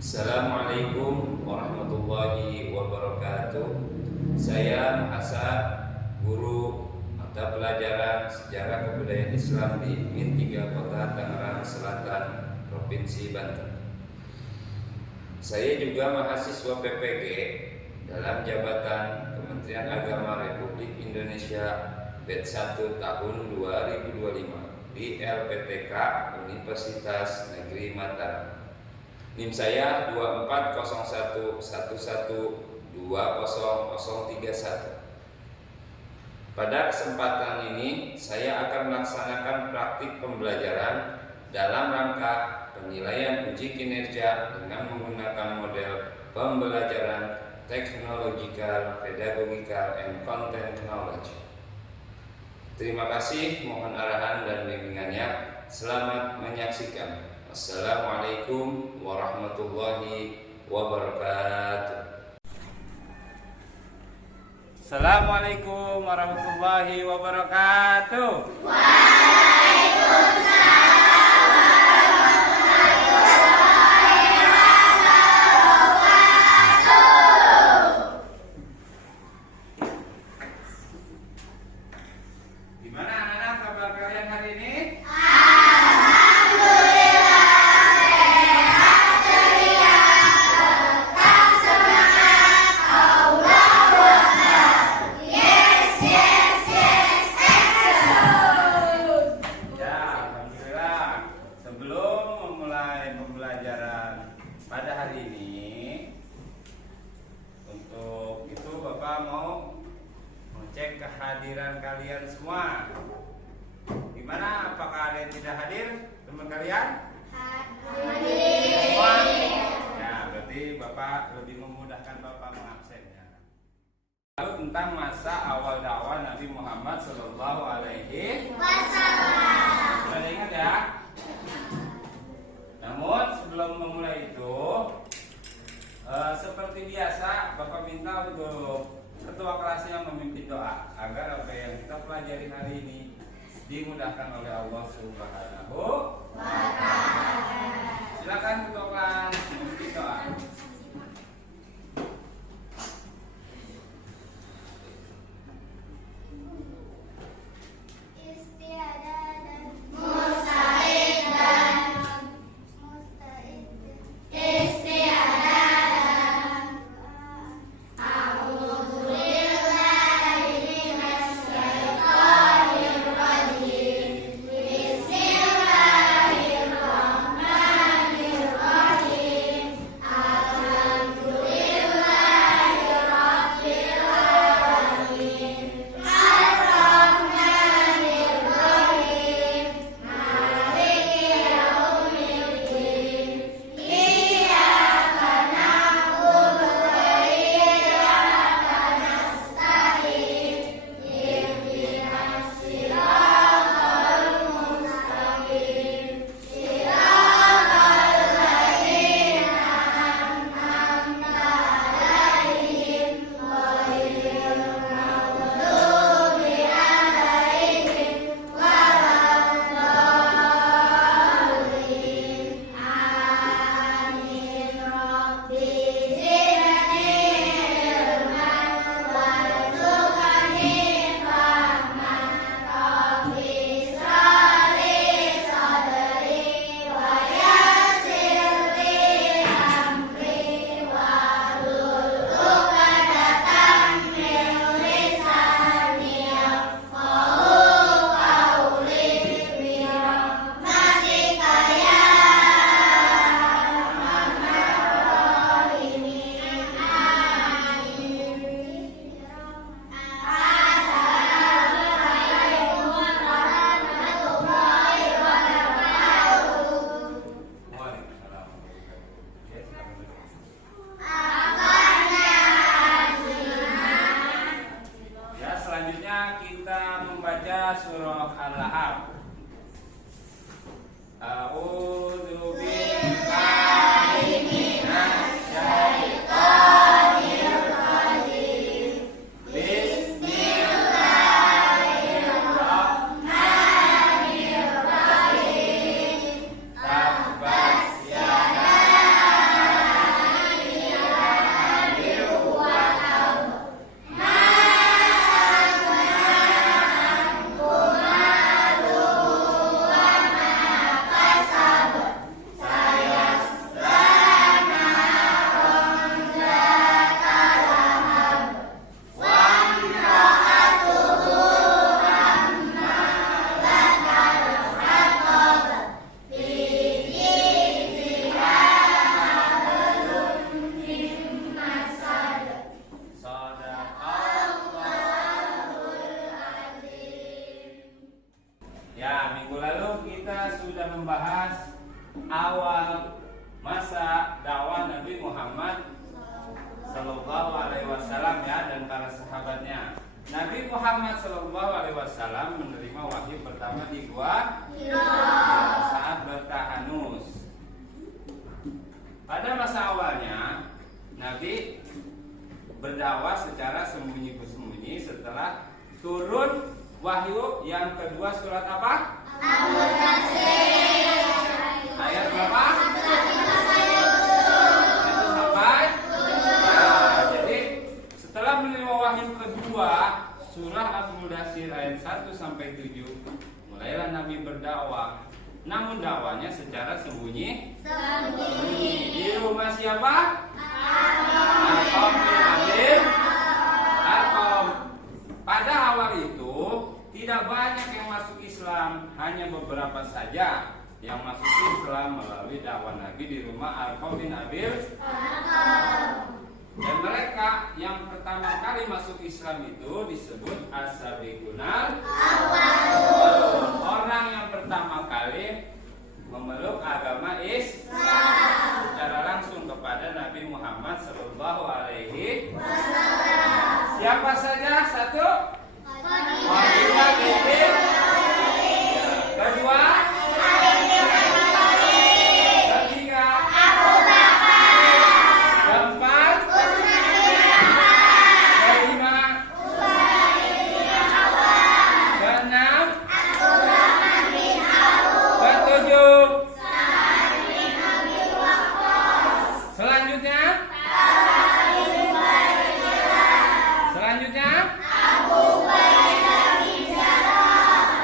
Assalamualaikum warahmatullahi wabarakatuh. Saya Hasan, guru mata pelajaran Sejarah Kebudayaan Islam di MIN 3 Kota Tangerang Selatan, Provinsi Banten. Saya juga mahasiswa PPG dalam jabatan Kementerian Agama Republik Indonesia batch 1 tahun 2025 di LPTK Universitas Negeri Mataram. NIM saya 240111200031. Pada kesempatan ini saya akan melaksanakan praktik pembelajaran dalam rangka penilaian uji kinerja dengan menggunakan model pembelajaran Technological, Pedagogical, and Content Knowledge. Terima kasih, mohon arahan dan bimbingannya. Selamat menyaksikan. Assalamualaikum warahmatullahi wabarakatuh. Assalamualaikum warahmatullahi wabarakatuh. Gimana anak-anak kabar kalian hari ini? Pada hari ini, untuk itu Bapak mau cek kehadiran kalian semua. Gimana? Apakah ada yang tidak hadir? Teman kalian? Hadir. Semua? Ya, berarti Bapak lebih memudahkan Bapak mengabsennya. Lalu tentang masa awal dakwah Nabi Muhammad Sallallahu Alaihi Wasallam. Sudah ingat ya? Namun sebelum memulai itu, seperti biasa Bapak minta untuk ketua kelasnya memimpin doa agar apa yang kita pelajari hari ini dimudahkan oleh Allah Subhanahu wa Ta'ala. Silakan ketua kelas memimpin doa. Bismillahirrahmanirrahim. bersama di gua saat bertahanus. Pada masa awalnya Nabi berdakwah secara sembunyi-sembunyi setelah turun wahyu yang kedua surat apa? Ayat berapa? Itu sampai. Jadi setelah menerima wahyu kedua surah Al-Mudaththir ayat 1 sampai 7, mulailah Nabi berdakwah. Namun dakwanya secara sembunyi. Di rumah siapa? Al-Qaum bin Abil Al-Qaum. Pada awal itu tidak banyak yang masuk Islam, hanya beberapa saja yang masuk Islam melalui dakwah Nabi di rumah Al-Qaum bin Abil Al-Qaum. Dan mereka yang pertama kali masuk Islam itu disebut as-sabiqunal awwalun. Orang yang pertama kali memeluk agama Islam secara langsung kepada Nabi Muhammad sallallahu alaihi wasallam. Siapa saja? Satu, Khadijah binti. Kedua, ketiga, Abu Bakar. Keempat, kelima, keenam, ketujuh, selanjutnya,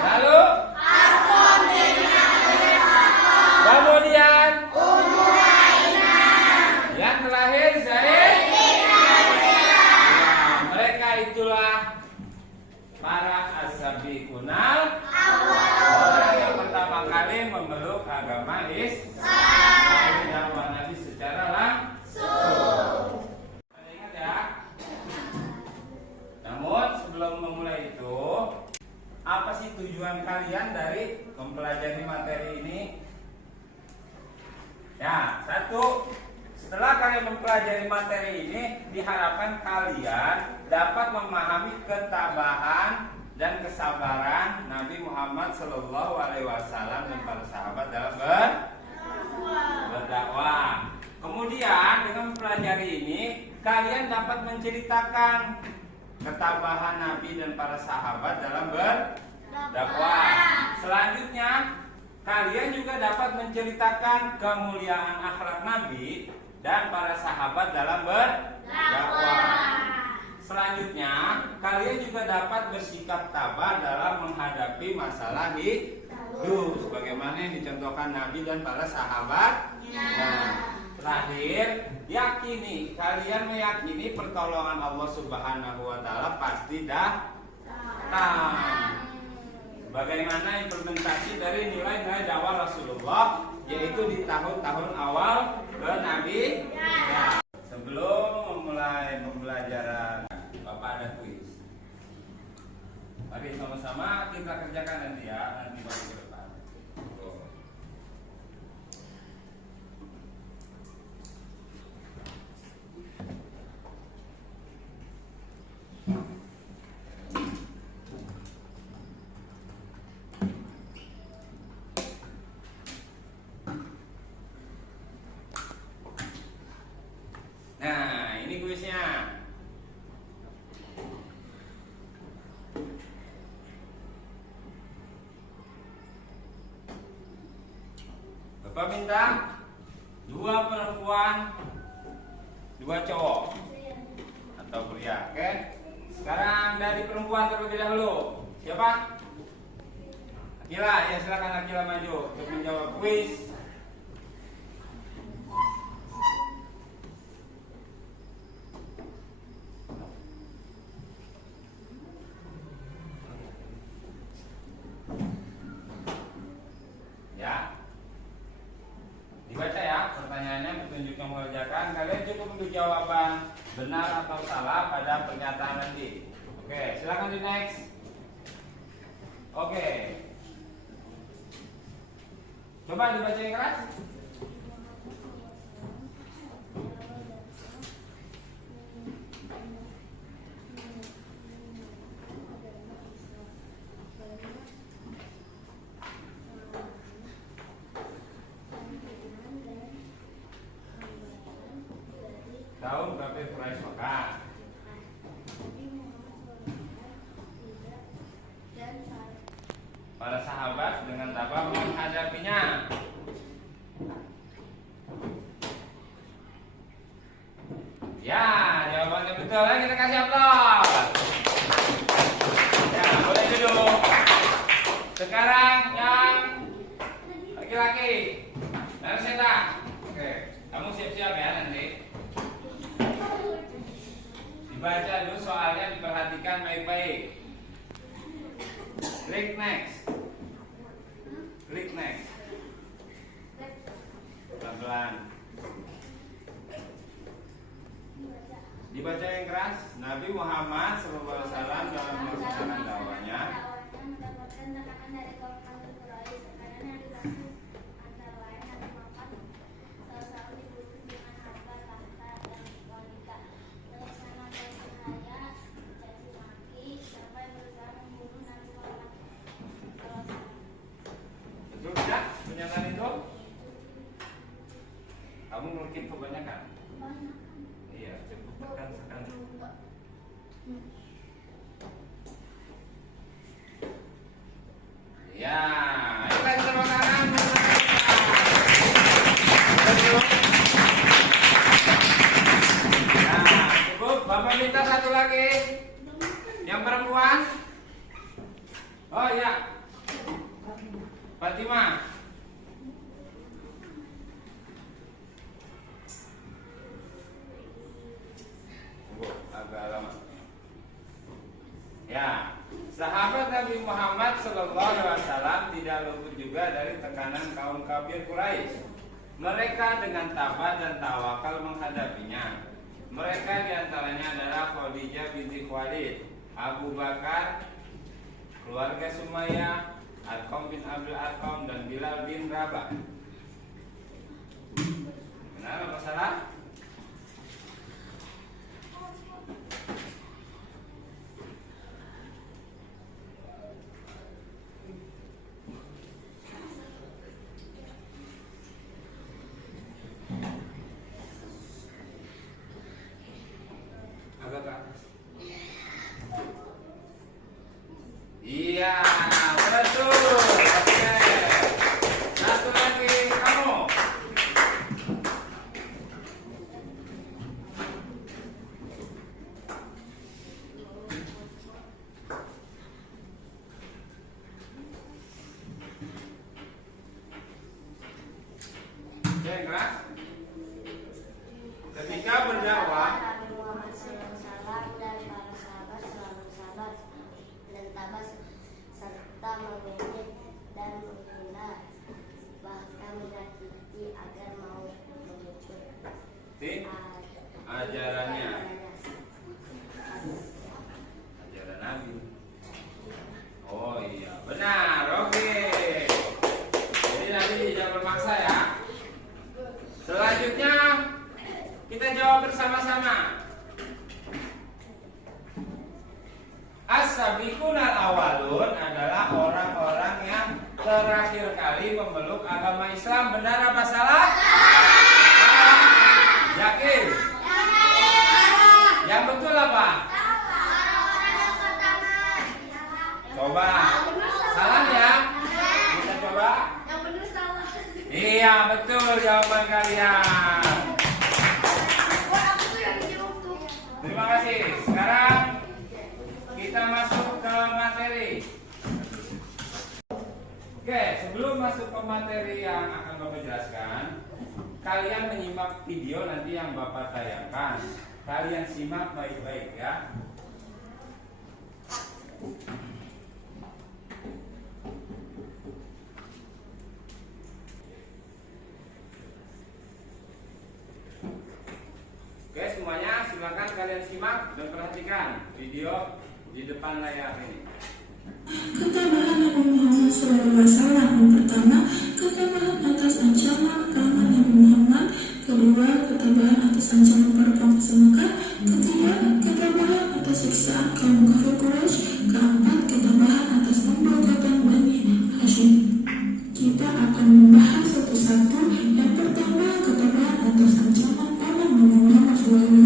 lalu, kemudian, yang terakhir Zaid. Mereka itulah para as-sabiqunal orang yang pertama kali memeluk agama Islam dari dakwah Nabi secara langsung. Ingat ya. Namun sebelum memulai itu, apa sih tujuan kalian dari mempelajari materi ini? Ya, satu, setelah kalian mempelajari materi ini, diharapkan kalian dapat memahami ketabahan dan kesabaran Nabi Muhammad Shallallahu Alaihi Wasallam dan para sahabat dalam berdakwah. Kemudian dengan mempelajari ini, kalian dapat menceritakan ketabahan Nabi dan para sahabat dalam berdakwah. Selanjutnya, kalian juga dapat menceritakan kemuliaan akhlak Nabi dan para sahabat dalam berdakwah. Selanjutnya, kalian juga dapat bersikap tabah dalam menghadapi masalah hidup, sebagaimana yang dicontohkan Nabi dan para sahabat. Nah, terakhir, kalian meyakini pertolongan Allah Subhanahu wa Ta'ala pasti datang. Bagaimana implementasi dari nilai-nilai dakwah Rasulullah, yaitu di tahun-tahun awal Nabi. Ya. Sebelum memulai pembelajaran, Bapak ada kuis. Mari sama-sama kita kerjakan nanti ya, nanti baru ke depan. Nah, ini kuisnya. Bapak minta 2 perempuan, 2 cowok atau pria, oke? Sekarang dari perempuan terlebih dahulu. Siapa? Akila, ya silakan Akila maju untuk menjawab kuis. Dibaca ya pertanyaannya, petunjuk yang mengerjakan. Kalian cukup untuk jawaban benar atau salah pada pernyataan nanti. Oke, silakan di next. Oke, coba dibaca yang keras. kaum kafir Quraisy Makkah. Para sahabat dengan tabah menghadapinya. Ya, jawabannya betul. Ayo kita kasih aplaus. Ya, boleh duduk. Sekarang yang laki-laki. Narseta. Oke, kamu siap-siap ya nanti. Dibaca dulu soalnya, diperhatikan baik-baik. Klik next. Klik next. Pelan-pelan. Dibaca yang keras. Nabi Muhammad SAW dalam melaksanakan dakwahnya mendapatkan tekanan dari kaum kafir Quraisy. Tekanan yang dimaksud antara lain ada makan, salah satu dibutuh dengan harta, tahta, dan wanita. Melaksanakan bahaya, caci maki, sampai berusaha membunuh Nabi Muhammad SAW. Betul tidak pernyataan itu? Kamu mungkin kebanyakan. Iya, cukup tekan sekali. Ya, ayo kita tepuk tangan. Nah, cukup. Bapak minta satu lagi. Yang perempuan. Oh iya, Fatimah. Agak lama. Ya, sahabat Nabi Muhammad SAW tidak luput juga dari tekanan kaum kafir Quraisy. Mereka dengan tabah dan tawakal menghadapinya. Mereka diantaranya adalah Khadijah binti Khuwailid, Abu Bakar, keluarga Sumayyah, Arqam bin Abdul Arqam, dan Bilal bin Rabah. Benar apa salah? Agak ke atas. Iya, betul. Oke. Satu lagi kamu. Oke, keras. Ketika berdakwah, Nabi Muhammad SAW dan para sahabat selalu sabar dan tabah serta membenci dan menghina, bahkan menyakiti agar mau mengikuti ajarannya, ajaran Nabi. Oh iya, benar. Oke. Jadi nanti jangan bermaksa ya. Selanjutnya kita jawab bersama-sama. As-sabiqunal awalun adalah orang-orang yang terakhir kali memeluk agama Islam. Benar apa salah? Yakin? Yang betul apa? Coba. Salah ya? Kita coba. Yang benar salah. Iya, betul jawaban kalian. Terima kasih. Sekarang kita masuk ke materi. Oke, sebelum masuk ke materi yang akan Bapak jelaskan, kalian menyimak video nanti yang Bapak tayangkan. Kalian simak baik-baik ya. Oke, semuanya silakan kalian simak dan perhatikan video di depan layar ini. Ketabahan Nabi Muhammad SAW. Yang pertama, ketabahan atas ancaman keamanan Nabi Muhammad. Kedua, ketabahan atas ancaman para penguasa Mekah. Ketiga, ketabahan atas siksaan kaum kafir Quraisy. Keempat, ketabahan atas pemboikotan Bani Hashim. Kita akan membahas satu-satu. Yang pertama, ketabahan atas ancaman paman Nabi Muhammad SAW.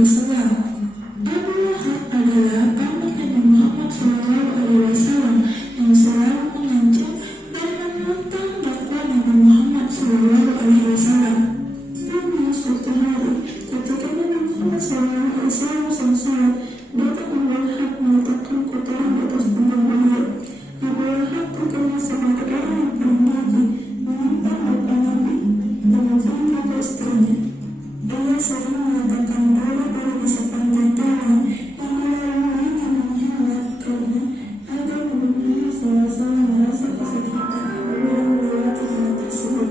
Muhammad SAW sang sholat, datang Abu Lahab meletakkan kotoran di atas punggung beliau. Abu Lahab terkenal sebagai orang yang paling baik, menentang bapak Nabi, demikian juga istrinya. Ia sering mengatakan doa-doa di sepanjang jalan yang dilalui Nabi Muhammad karena ada Nabi Muhammad SAW merasa kesakitan apabila melewati jalan tersebut.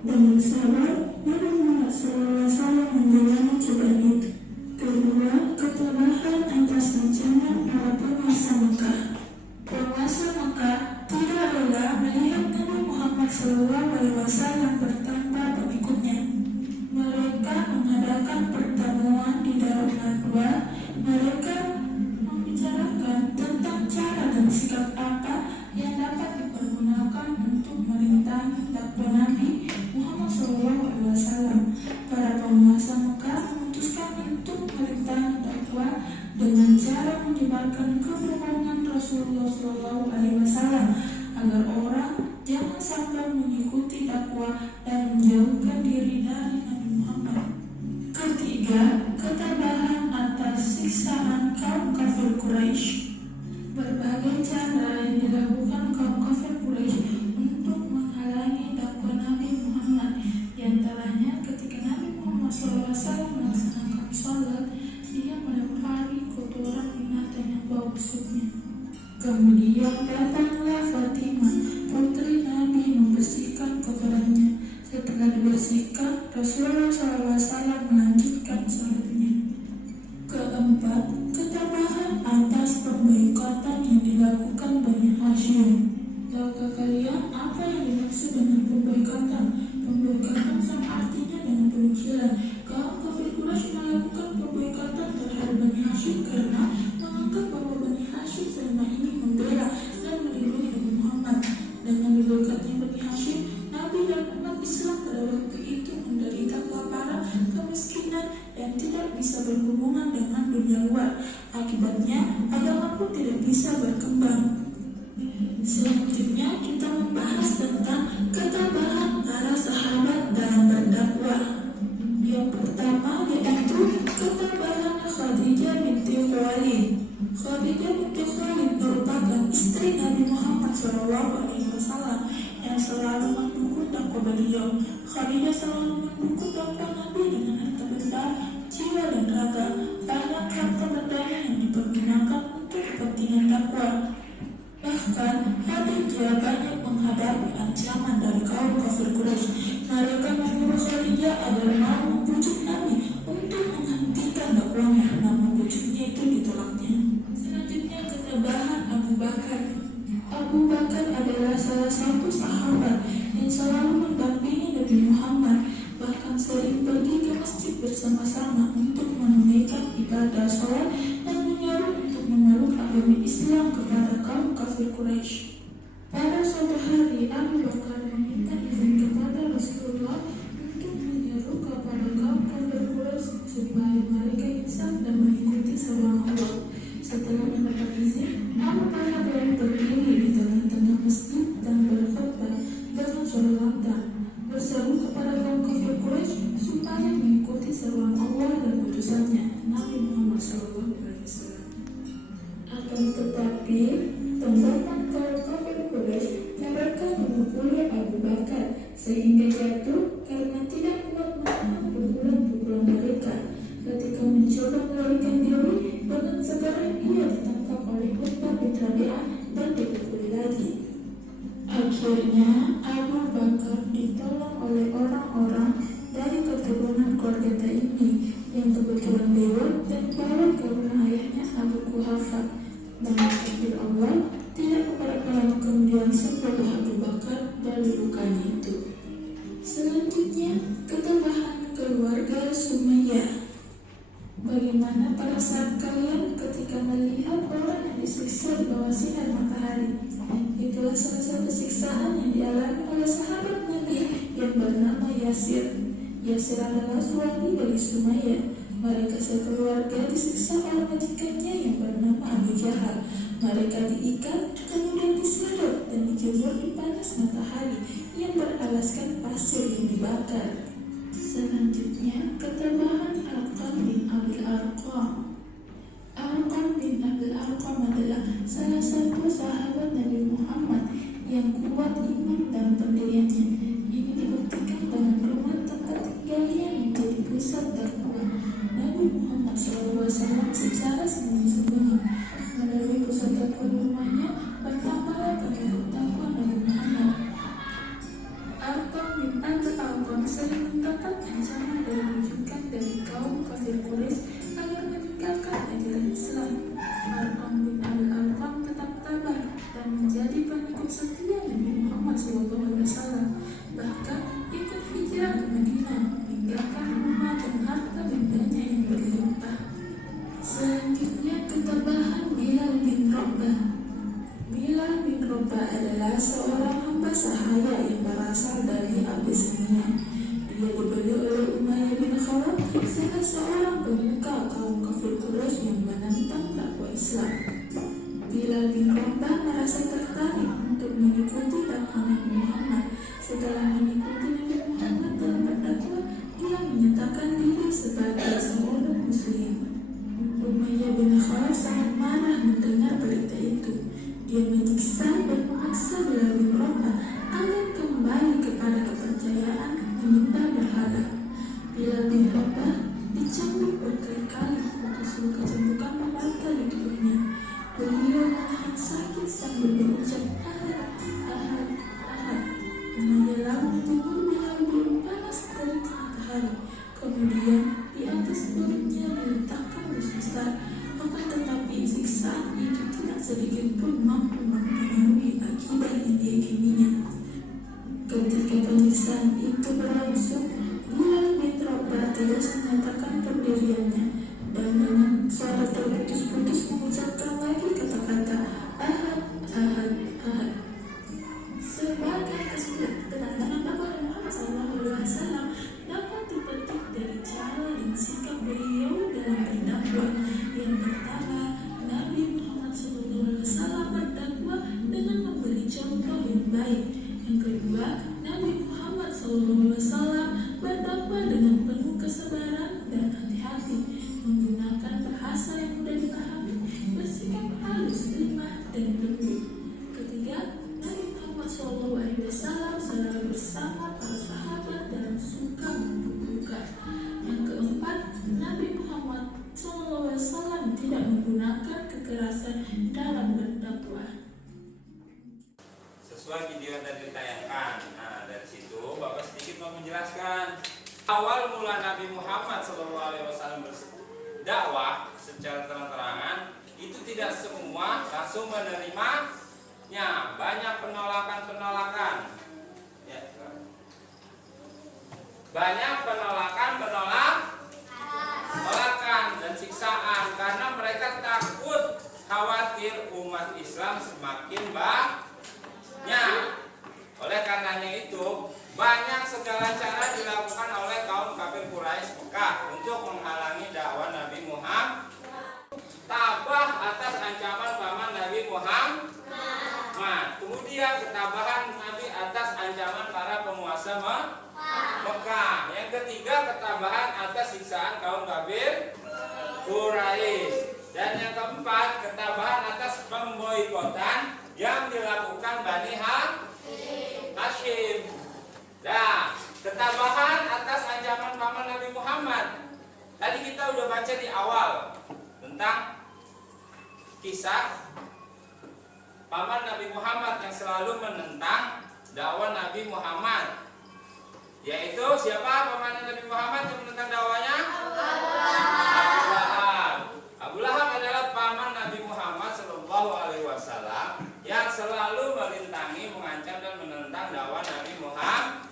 Dengan sabar, Nabi Muhammad SAW menjalani cobaan itu. Kedua, ketabahan atas rencana para penguasa Mekah. Penguasa Mekah tidak rela melihat Nabi Muhammad SAW bertambah pengikutnya. Mereka mengadakan pertemuan di Darul Nadwa. Mereka membicarakan tentang cara dan sikap apa yang dapat dipergunakan untuk merintangi dakwah Nabi Muhammad SAW. Para penguasa Mekah memutuskan untuk merintangi dakwah dengan cara menyebarkan kebohongan Rasulullah SAW agar orang jangan sampai mengikuti dakwah dan menjauhkan diri dari Nabi Muhammad. Ketiga, ketabahan atas siksaan kaum kafir Quraisy. Berbagai cara yang dilakukan kaum kafir Quraisy untuk menghalangi dakwah Nabi Muhammad. Di antaranya ketika Nabi Muhammad SAW melaksanakan sholat, dia melempari kotoran binatang yang bau busuknya. Kemudian datanglah Fatimah, putri Nabi, membersihkan kotorannya. Setelah dibersihkan, Rasulullah SAW melanjutkan sholatnya. Keempat, ketabahan atas pemboikotan yang dilakukan Bani Hashim. Tahukah kalian apa yang dimaksud dengan pemboikotan? Pemboikotan sama artinya dengan pemikiran. Kaum kafir Quraisy melakukan pemboikotan terhadap Bani Hashim karena menganggap bahwa Bani Hashim selama ini membela dan melindungi Nabi Muhammad. Dengan diboikotnya Bani Hashim, Nabi dan umat Islam pada waktu itu menderita kelaparan, kemiskinan, dan tidak bisa berhubungan dengan dunia luar. Akibatnya, agama pun tidak bisa berkembang. Selanjutnya kita membahas tentang ketabahan para sahabat dalam berdakwah. Yang pertama yaitu ketabahan Khadijah binti Khuwailid. Khadijah binti Khuwailid merupakan istri Nabi Muhammad SAW yang selalu mendukung dakwah beliau. Khadijah selalu mendukung dakwah Nabi dengan harta benda, jiwa dan raga. Banyak harta bendanya yang dipergunakan untuk kepentingan dakwah. Bahkan Khadijah banyak menghadapi ancaman dari kaum kafir Quraisy. Mereka menyuruh Khadijah agar mau membujuk Nabi untuk menghentikan dakwahnya, namun bujuknya itu ditolaknya. Selanjutnya ketabahan Abu Bakar. Abu Bakar adalah salah satu sahabat yang selalu mendampingi Nabi Muhammad, bahkan sering pergi ke masjid bersama-sama untuk menunaikan ibadah sholat dan menyeru untuk memeluk agama Islam kepada kaum kafir Quraisy. Pada suatu hari, Abu Bakar meminta izin kepada Rasulullah untuk menyeru kepada kaum kafir Quraisy supaya mereka insaf dan mengikuti seruan Allah. Setelah mendapat izin, Abu Bakar lalu berdiri di tengah-tengah masjid dan berkhutbah dengan suara lantang, berseru kepada kaum kafir Quraisy supaya mengikuti seruan Allah dan utusannya Nabi Muhammad SAW. Akan tetapi, tembakau kaum kafir Quraisy mereka memukuli Abu Bakar sehingga jatuh karena tidak kuat menahan pukulan-pukulan mereka. Ketika mencoba melarikan diri, dengan segera ia ditangkap oleh Utbah bin Rabi'ah dan dipukuli lagi. Akhirnya Abu Bakar ditolong oleh orang-orang dari keturunan keluarga Taimi yang kebetulan lewat dan bawa ke rumah ayahnya Abu Quhafah. Dengan takdir Allah, tidak beberapa lama kemudian sembuhlah Abu Bakar dari lukanya itu. Selanjutnya, ketabahan keluarga Sumayyah. Bagaimana perasaan kalian ketika melihat orang yang disiksa di bawah sinar matahari? Itulah salah satu siksaan yang dialami oleh sahabat Nabi yang bernama Yasir. Yasir adalah suami dari Sumayyah. Mereka sekeluarga disiksa oleh majikannya yang bernama Abu Jahal. Mereka diikat, kemudian disedot dan dijemur di panas matahari yang beralaskan pasir yang dibakar. Selanjutnya, ketabahan Al-Qam bin secara sembunyi-sembunyi. Melalui pusat dakwah di rumahnya, bertambahlah pengikut dakwah Nabi Muhammad. Arqam bin Abi Arqam sering mendapat ancaman dari rujukan dari kaum kafir Quraisy agar meninggalkan ajaran Islam. Arqam bin Abi Arqam tetap tabah dan menjadi pengikut setia Nabi Muhammad SAW. Bahkan ikut hijrah ke Madinah, meninggalkan rumah dan harta bendanya yang berlimpah. Selanjutnya ketabahan Bilal bin Rabah. Bilal bin Rabah adalah seorang hamba sahaya yang berasal dari Abyssinia. Dia dibeli oleh Umayyah bin Khalaf, salah seorang pemuka kaum kafir Quraisy yang menentang dakwah Islam. Bilal bin Rabah merasa tertarik untuk mengikuti dakwah Nabi Muhammad. Setelah mengikuti Nabi Muhammad dalam berdakwah, dia menyatakan diri sebagai seorang muslim. Umayyah bin Khalaf sangat marah mendengar berita itu. Dia menyiksa dan memaksa Bilal bin Rabah agar kembali kepada kepercayaan menyembah berhala. Bilal bin Rabah dicambuk berkali-kali, atas luka cambukan merata di tubuhnya. Beliau menahan sakit sambil berucap ahad, ahad, ahad. Umayyah lalu menjemur Bilal di panas terik matahari. Kemudian di atas perutnya diletakkan bus besar. Akan tetapi siksaan itu tidak sedikit pun mampu mempengaruhi akidah yang diyakininya. Ketika penyiksaan itu berlangsung, Bilal bin Rabah terus menyatakan pendiriannya dan dengan suara terputus-putus mengucapkan lagi kata-kata ahad, ahad, ahad. Sebagai kesimpulan tentang dakwah Muhammad SAW dapat dipetik dari cara dan sikap beliau dalam berdakwah. Yang pertama, Nabi Muhammad SAW berdakwah dengan memberi contoh yang baik. Yang kedua, Nabi Muhammad SAW berdakwah dengan penuh kesabaran dan hati-hati, menggunakan bahasa yang mudah dipahami, bersikap halus, lemah, dan lembut. Ketiga, Nabi Muhammad SAW selalu bersama para sahabat dalam suka maupun duka. Yang keempat, Nabi Muhammad SAW tidak menggunakan kekerasan dalam berdakwah. Sesuai video yang tadi ditayangkan. Nah, dari situ Bapak sedikit mau menjelaskan awal mula Nabi Muhammad SAW berdakwah secara terang-terangan itu tidak semua langsung menerimanya, banyak penolakan-penolakan. Ya. Banyak penolakan dan siksaan karena mereka takut, khawatir umat Islam semakin banyak. Oleh karenanya itu banyak segala cara dilakukan oleh kaum kafir Quraisy Mekah untuk menghalangi dakwah Nabi Muhammad. Tabah atas ancaman paman Nabi Muhammad. Kemudian ketabahan Nabi atas ancaman para penguasa Mekah. Yang ketiga, ketabahan atas siksaan kaum kafir Quraisy. Dan yang keempat, ketabahan atas pemboikotan yang dilakukan Bani Hashim. Nah, ketabahan atas ancaman paman Nabi Muhammad. Tadi kita udah baca di awal tentang kisah paman Nabi Muhammad yang selalu menentang dakwah Nabi Muhammad. Yaitu siapa paman Nabi Muhammad yang menentang dakwahnya? Abu Lahab. Abu Lahab adalah paman Nabi Muhammad SAW yang selalu merintangi, mengancam dan menentang dakwah Nabi Muhammad.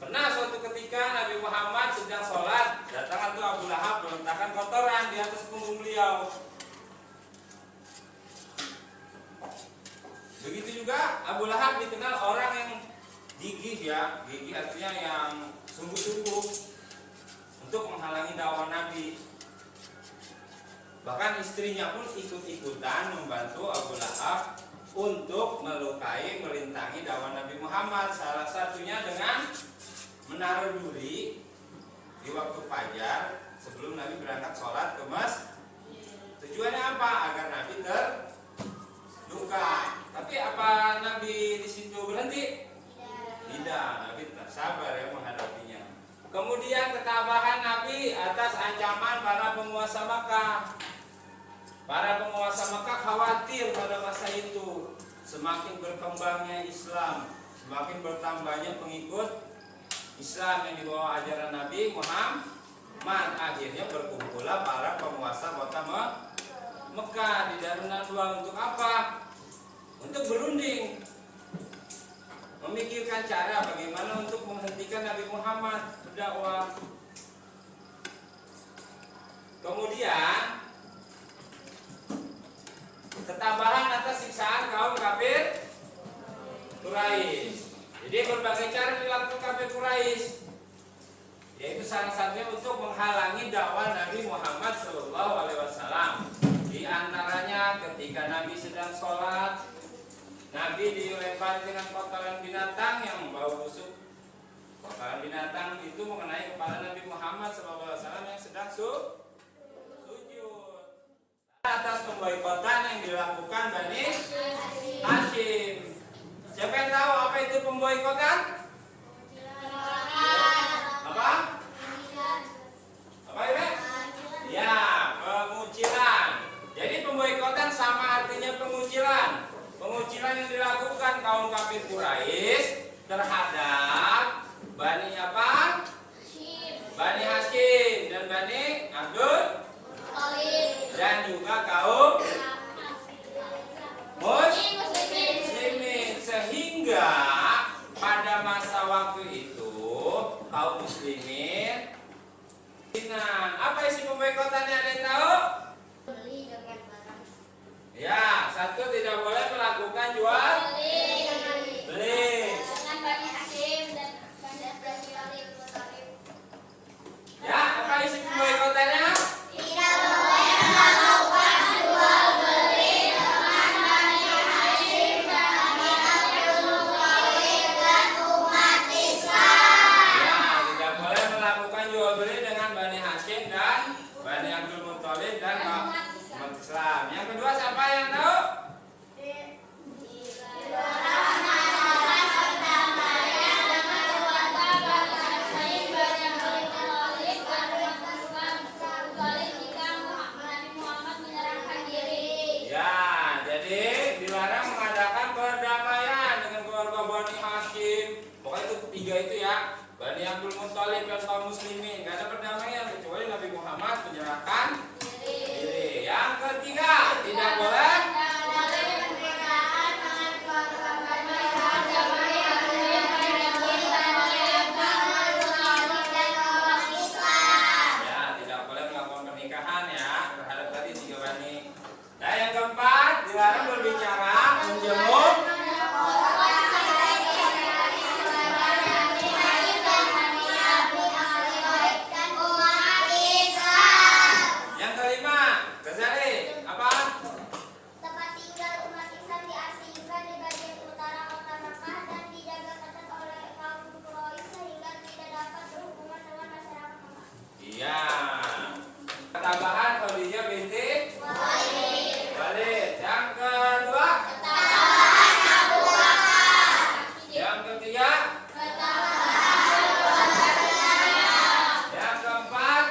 Pernah suatu ketika Nabi Muhammad sedang sholat, datang tuh Abu Lahab meletakkan kotoran di atas punggung beliau. Begitu juga Abu Lahab dikenal orang yang gigih ya, gigih artinya yang sungguh-sungguh untuk menghalangi dakwah Nabi. Bahkan istrinya pun ikut-ikutan membantu Abu Lahab untuk melukai, merintangi dakwah Nabi Muhammad. Salah satunya dengan menaruh duri di waktu fajar sebelum Nabi berangkat sholat ke masjid. Tujuannya apa? Agar Nabi terluka. Tapi apa Nabi di situ berhenti? Tidak, Nabi tetap sabar ya menghadapinya. Kemudian ketabahan Nabi atas ancaman zaman para penguasa Makkah. Para penguasa Makkah khawatir pada masa itu semakin berkembangnya Islam, semakin bertambahnya pengikut Islam yang dibawa ajaran Nabi Muhammad. Akhirnya berkumpullah para penguasa kota Mekah di Darun Nadwa untuk apa? Untuk berunding, memikirkan cara bagaimana untuk menghentikan Nabi Muhammad berdakwah. Kemudian ketabahan atas siksaan kaum kafir Quraisy. Jadi berbagai cara dilakukan kafir Quraisy, yaitu salah satunya untuk menghalangi dakwah Nabi Muhammad SAW. Di antaranya ketika Nabi sedang sholat, Nabi dilempar dengan kotoran binatang yang bau busuk. Kotoran binatang itu mengenai kepala Nabi Muhammad SAW yang sedang sujud. Atas pemboikotan yang dilakukan Bani Hashim. Siapa yang tahu apa itu pemboikotan? Apa? Apa ini? Ya, pengucilan. Jadi pemboikotan sama artinya pengucilan. Pengucilan yang dilakukan kaum kafir Quraisy terhadap Bani apa? Bani Hashim dan Bani Abdul dan juga kaum muslimin, sehingga pada masa waktu itu kaum muslimin, apa isi pemboikotannya, ada yang tahu? Ya, satu, tidak boleh melakukan jual beli. Ya, apa isi pemboikotannya? Islam. Yang kedua siapa yang tahu? Ya, jadi dilarang mengadakan perdamaian dengan keluarga Bani Hashim. Pokoknya itu tiga itu ya, Bani Abdul Muthalib dan kaum muslimin. Gak ada perdamaian kecuali Nabi Muhammad menyerahkan diri. Yang ketiga, tidak boleh melakukan pernikahan ya terhadap tadi tiga Bani. Nah, yang keempat, dilarang berbicara, menjenguk tambahan Khadijah binti Walid. Yang kedua, yang ketiga, yang keempat,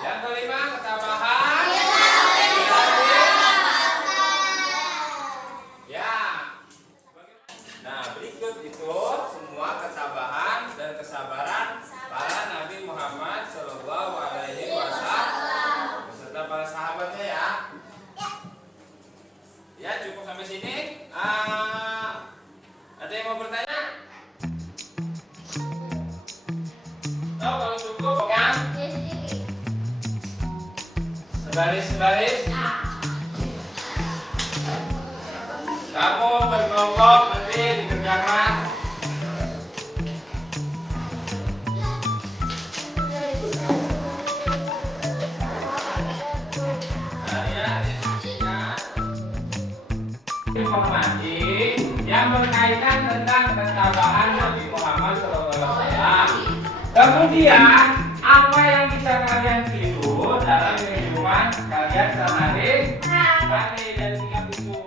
yang kelima, ketabahan ya. Nah, berikut itu semua ketabahan dan kesabaran para Nabi Muhammad Shallallahu Alaihi Wasallam beserta para sahabatnya ya. Ya, cukup sampai sini. Ada yang mau bertanya? Tahu kalau cukup kan? Sebaris. Kamu berkelompok nanti dikerjakan. Informasi yang berkaitan tentang ketabahan Nabi Muhammad SAW. Kemudian apa yang bisa kalian tiru dalam kehidupan kalian sehari-hari dari 3 buku.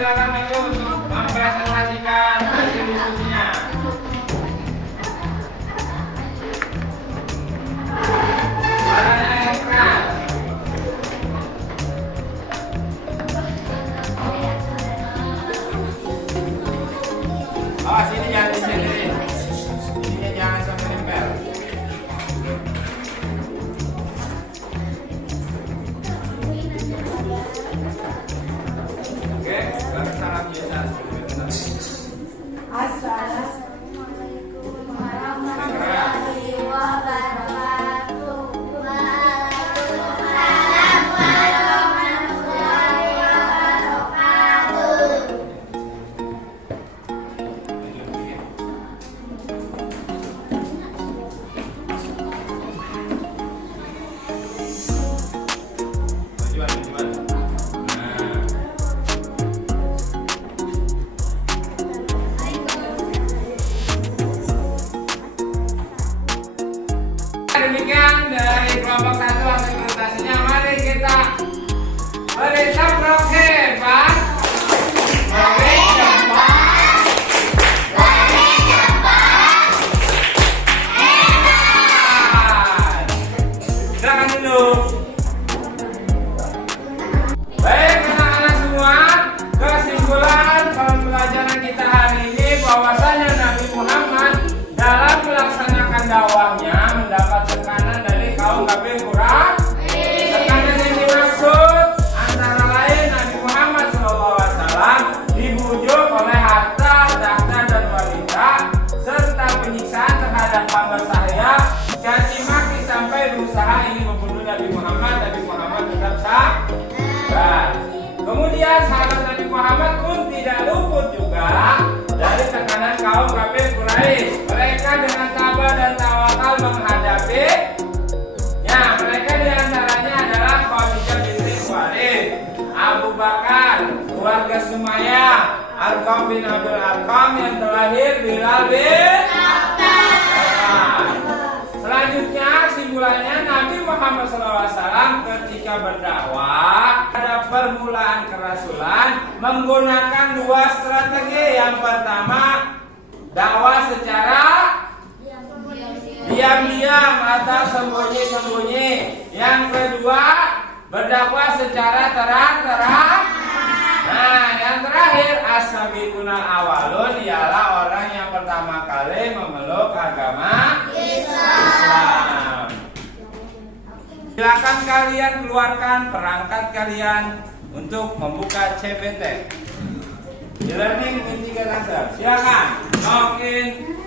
silakan maju untuk mempresentasikan hasil diskusinya. Suaranya yang keras. Oh, sini jangan disini. Sininya jangan sampai nempel. Oke, sekarang salam biasa. Assalamualaikum warahmatullahi wabarakatuh. Waalaikumsalam warahmatullahi wabarakatuh. Tujuan. Nah. Demikian dari kelompok 1 hasil presentasinya. Mari kita beri tepuk hebat. Beri cepat. Hebat. Silakan duduk. Baik anak-anak semua, kesimpulan pembelajaran kita hari ini bahwasanya Nabi Muhammad dalam melaksanakan dakwahnya mendapat tekanan dari kaum kafir Quraisy. Tekanan yang dimaksud antara lain Nabi Muhammad SAW dibujuk oleh harta, tahta, dan wanita, serta penyiksaan terhadap hamba sahaya, caci maki sampai berusaha ingin membunuh Nabi Muhammad. Nabi Muhammad tetap sabar. Kemudian sahabat Nabi Muhammad pun tidak luput juga dari tekanan kaum kafir Quraisy. Mereka dengan tabah dan tawakal menghadapinya. Mereka diantaranya adalah Khadijah binti Khuwailid, Abu Bakar, keluarga Sumayyah, Arqam bin Abdul Arqam yang terlahir Bilal bin Rabah. Selanjutnya kesimpulannya Nabi Muhammad SAW ketika berdakwah pada permulaan kerasulan menggunakan dua strategi. Yang pertama, dakwah secara diam-diam atau sembunyi-sembunyi. Yang kedua, berdakwah secara terang-terang. Nah, yang terakhir, as-sabiqunal awalun ialah orang yang pertama kali memeluk agama Islam. Silakan kalian keluarkan perangkat kalian untuk membuka CBT. E-learning integrator. Silakan login.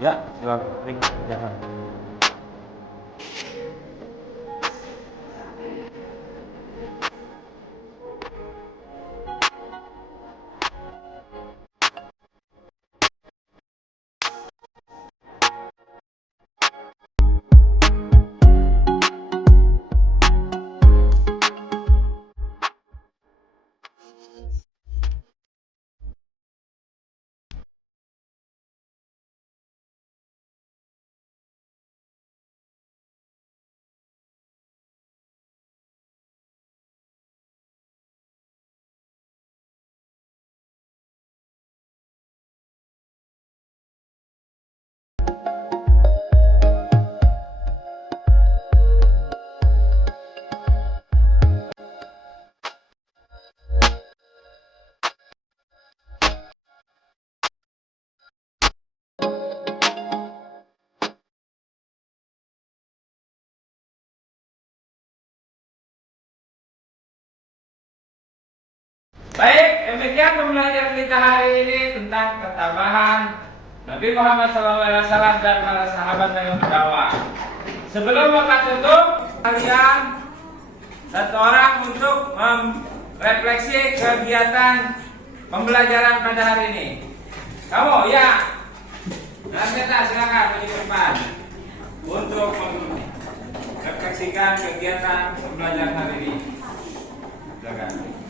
Ya, silakan. Jangan. Baik, demikian pembelajaran kita hari ini tentang ketabahan Nabi Muhammad SAW dan para sahabat dalam berdakwah. Sebelum Bapak tutup, kalian satu orang untuk merefleksi kegiatan pembelajaran pada hari ini. Kamu ya, nah kita silakan maju ke depan untuk merefleksikan kegiatan pembelajaran hari ini. Silakan.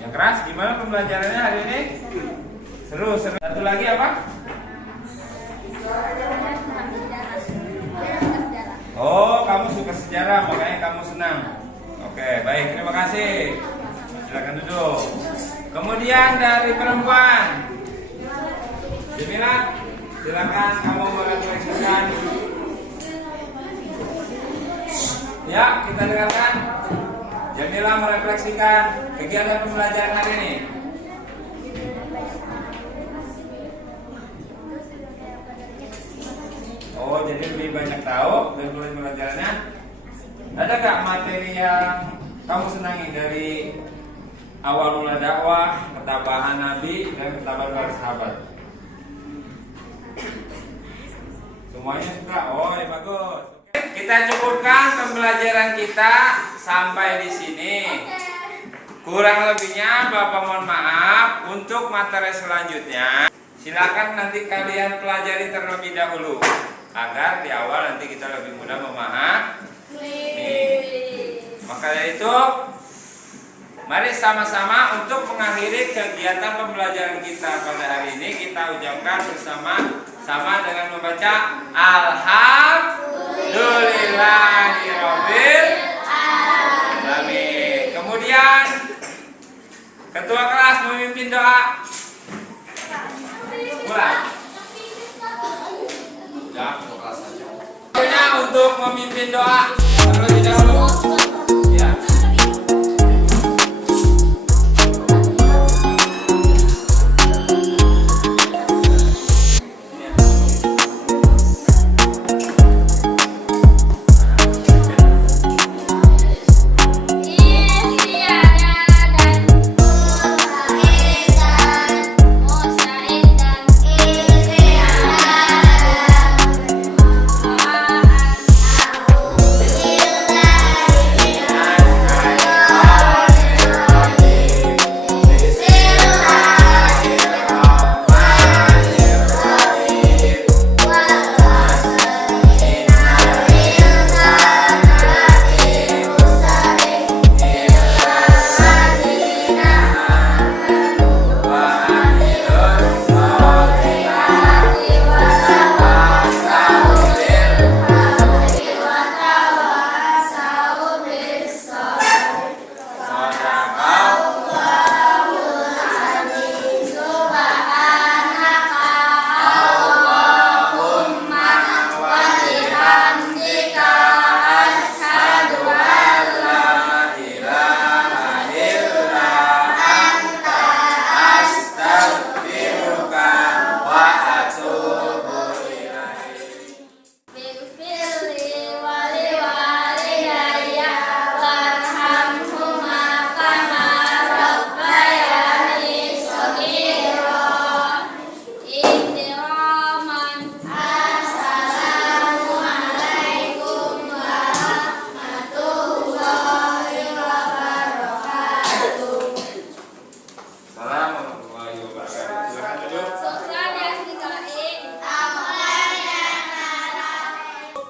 Yang keras, gimana pembelajarannya hari ini? Seru. Satu lagi apa? Oh, kamu suka sejarah, makanya kamu senang. Oke, baik, terima kasih. Silakan duduk. Kemudian dari perempuan, Jamila, silakan kamu merefleksikan. Ya, kita dengarkan. Jamila merefleksikan kegiatan pembelajaran hari ini. Oh, jadi lebih banyak tahu dari pembelajarannya. Ada gak materi yang kamu senangi dari awal mula dakwah, ketabahan Nabi dan ketabahan para sahabat? Semuanya suka? Oh, ya bagus. Kita cukupkan pembelajaran kita sampai di sini. Kurang lebihnya Bapak mohon maaf. Untuk materi selanjutnya, silakan nanti kalian pelajari terlebih dahulu agar di awal nanti kita lebih mudah memahami. Maka dari itu, mari sama-sama untuk mengakhiri kegiatan pembelajaran kita pada hari ini kita ucapkan bersama-sama dengan membaca Alhamdulillahirabbil alamin. Kemudian ketua kelas memimpin doa. Mulai. Ya, ketua kelas saja. Untuk memimpin doa terlebih dahulu.